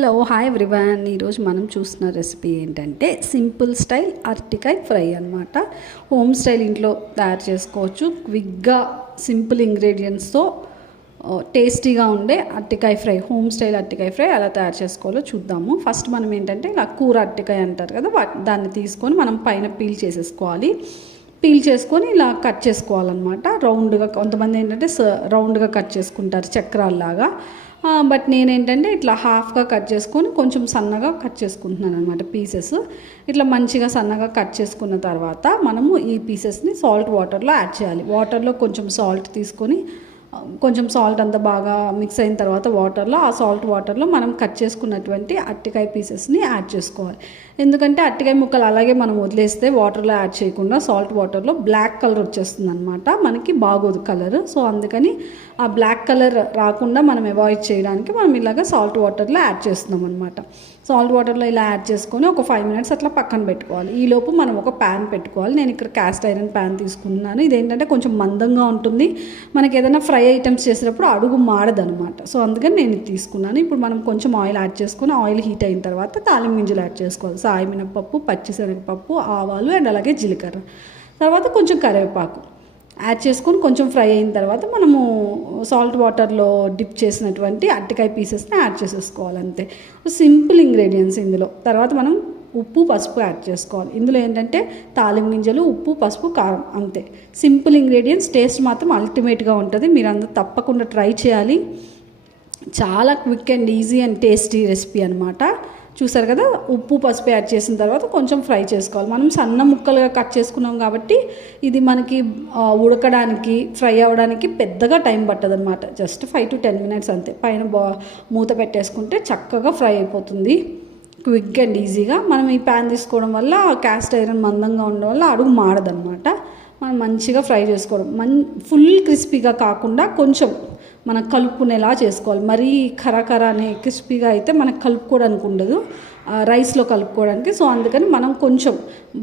Hello hi everyone. ఈరోజు మనం చూస్తున్న రెసిపీ ఏంటంటే సింపుల్ స్టైల్ అరటికాయ ఫ్రై అనమాట. హోమ్ స్టైల్ ఇంట్లో తయారు చేసుకోవచ్చు. క్విక్గా సింపుల్ ఇంగ్రీడియంట్స్తో టేస్టీగా ఉండే అరటికాయ ఫ్రై, హోమ్ స్టైల్ అరటికాయ ఫ్రై ఎలా తయారు చేసుకోవాలో చూద్దాము. ఫస్ట్ మనం ఏంటంటే ఇలా కూర అరటికాయ అంటారు కదా, దాన్ని తీసుకొని మనం పైన పీల్ చేసేసుకోవాలి. పీల్ చేసుకొని ఇలా కట్ చేసుకోవాలన్నమాట. రౌండ్గా, కొంతమంది ఏంటంటే రౌండ్గా కట్ చేసుకుంటారు చక్రాల్లాగా. బట్ నేనేంటంటే ఇట్లా హాఫ్గా కట్ చేసుకొని కొంచెం సన్నగా కట్ చేసుకుంటున్నాను అనమాట పీసెస్. ఇట్లా మంచిగా సన్నగా కట్ చేసుకున్న తర్వాత మనము ఈ పీసెస్ని సాల్ట్ వాటర్లో యాడ్ చేయాలి. వాటర్లో కొంచెం సాల్ట్ తీసుకొని, కొంచెం సాల్ట్ అంతా బాగా మిక్స్ అయిన తర్వాత వాటర్లో, ఆ సాల్ట్ వాటర్లో మనం కట్ చేసుకున్నటువంటి అరటికాయ పీసెస్ని యాడ్ చేసుకోవాలి. ఎందుకంటే అరటికాయ ముక్కలు అలాగే మనం వదిలేస్తే వాటర్లో యాడ్ చేయకుండా సాల్ట్ వాటర్లో బ్లాక్ కలర్ వచ్చేస్తుంది అనమాట, మనకి బాగోదు కలర్. సో అందుకని ఆ బ్లాక్ కలర్ రాకుండా మనం అవాయిడ్ చేయడానికి మనం ఇలాగ సాల్ట్ వాటర్లో యాడ్ చేస్తున్నాం అనమాట. సాల్ట్ వాటర్లో ఇలా యాడ్ చేసుకొని ఒక 5 minutes అట్లా పక్కన పెట్టుకోవాలి. ఈలోపు మనం ఒక ప్యాన్ పెట్టుకోవాలి. నేను ఇక్కడ క్యాస్ట్ ఐరన్ ప్యాన్ తీసుకున్నాను. ఇదేంటంటే కొంచెం మందంగా ఉంటుంది, మనకి ఏదైనా ఫ్రై ఐటమ్స్ చేసేటప్పుడు అడుగు మాడదనమాట. సో అందుకని నేను ఇది తీసుకున్నాను. ఇప్పుడు మనం కొంచెం ఆయిల్ యాడ్ చేసుకొని, ఆయిల్ హీట్ అయిన తర్వాత తాలింపు గింజలు యాడ్ చేసుకోవాలి. సాయి మినపప్పు, పచ్చిశనగపప్పు, ఆవాలు అండ్ అలాగే జీలకర్ర, తర్వాత కొంచెం కరివేపాకు యాడ్ చేసుకొని కొంచెం ఫ్రై అయిన తర్వాత మనము సాల్ట్ వాటర్లో డిప్ చేసినటువంటి అరటికాయ పీసెస్ని యాడ్ చేసేసుకోవాలి. అంతే, సింపుల్ ఇంగ్రీడియంట్స్ ఇందులో. తర్వాత మనం ఉప్పు, పసుపు యాడ్ చేసుకోవాలి. ఇందులో ఏంటంటే తాలింపు గింజలు, ఉప్పు, పసుపు, కారం, అంతే. Simple ingredients. టేస్ట్ మాత్రం అల్టిమేట్గా ఉంటుంది. మీరు అందరూ తప్పకుండా ట్రై చేయాలి. చాలా quick and easy and tasty recipe అనమాట. చూసారు కదా, ఉప్పు పసుపు యాడ్ చేసిన తర్వాత కొంచెం ఫ్రై చేసుకోవాలి. మనం సన్న ముక్కలుగా కట్ చేసుకున్నాం కాబట్టి ఇది మనకి ఉడకడానికి, ఫ్రై అవ్వడానికి పెద్దగా టైం పట్టదనమాట. జస్ట్ 5 to 10 minutes అంతే. పైన మూత పెట్టేసుకుంటే చక్కగా ఫ్రై అయిపోతుంది, క్విక్ అండ్ ఈజీగా. మనం ఈ ప్యాన్ తీసుకోవడం వల్ల క్యాస్ట్ ఐరన్ మందంగా ఉండడం వల్ల అడుగు మాడదనమాట. మనం మంచిగా ఫ్రై చేసుకోవడం, ఫుల్ క్రిస్పీగా కాకుండా కొంచెం మనకు కలుపుకునేలా చేసుకోవాలి. మరీ కరకర అనే క్రిస్పీగా అయితే మనకు కలుపుకోవడానికి ఉండదు, రైస్లో కలుపుకోవడానికి. సో అందుకని మనం కొంచెం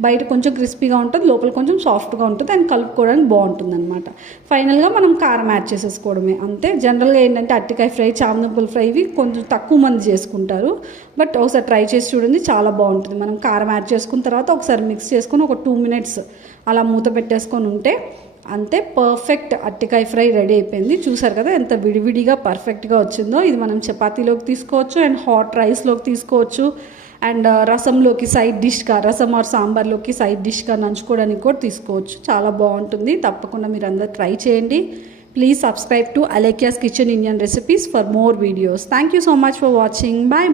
బయట కొంచెం క్రిస్పీగా ఉంటుంది, లోపల కొంచెం సాఫ్ట్గా ఉంటుంది, అండ్ కలుపుకోవడానికి బాగుంటుంది అనమాట. ఫైనల్గా మనం కారం యాడ్ చేసేసుకోవడమే, అంతే. జనరల్గా ఏంటంటే అరటికాయ ఫ్రై, చామదుంపల ఫ్రై ఇవి కొంచెం తక్కువ మంది చేసుకుంటారు. బట్ ఒకసారి ట్రై చేసి చూడండి, చాలా బాగుంటుంది. మనం కారం యాడ్ చేసుకున్న తర్వాత ఒకసారి మిక్స్ చేసుకొని ఒక 2 minutes అలా మూత పెట్టేసుకొని ఉంటే అంతే, పర్ఫెక్ట్ అరటికాయ ఫ్రై రెడీ అయిపోయింది. చూసారు కదా ఎంత విడివిడిగా పర్ఫెక్ట్గా వచ్చిందో. ఇది మనం చపాతీలోకి తీసుకోవచ్చు, అండ్ హాట్ రైస్లోకి తీసుకోవచ్చు, అండ్ రసంలోకి సైడ్ డిష్గా, రసం ఆర్ సాంబార్లోకి సైడ్ డిష్గా నంచుకోవడానికి కూడా తీసుకోవచ్చు. చాలా బాగుంటుంది. తప్పకుండా మీరు అందరూ ట్రై చేయండి. Please subscribe to Alekhya's kitchen Indian recipes for more videos. Thank you so much for watching. Bye.